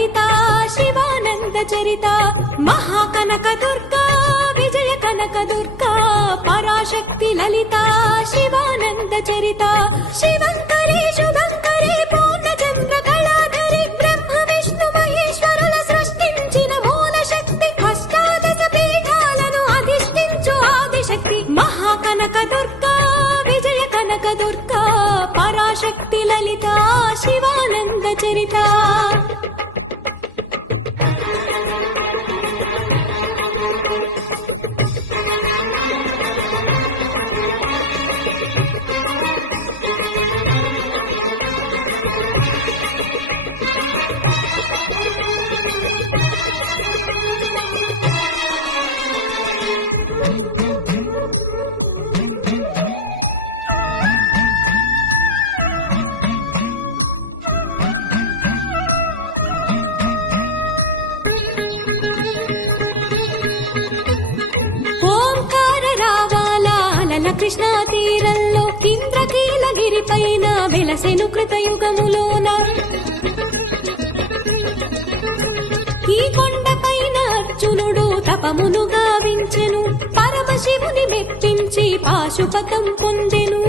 లలితా శివానంద చరిత మహాకనక దుర్గా విజయ కనక దుర్గా పరాశక్తి లలితా శివానంద చరిత శివంకరి శుభంకరి పూర్ణచంద్ర కళాధరి బ్రహ్మ విష్ణు మహేశ్వరుల సృష్టించిన మూల శక్తి అష్టాదశ పీఠాలను అధిష్ఠించు ఆదిశక్తి మహాకనక దుర్గా విజయ కనక దుర్గా పరాశక్తి లలితా శివానంద చరిత ఓంకార రావాల కృష్ణా తీరంలో ఇంద్రకీలగిరి పైన వెలసెను కృతయుగములోన ఈ కొండపైన అర్జునుడు తపమును గావించెను పరమశివుని మెప్పించి పాశుపతం పొందెను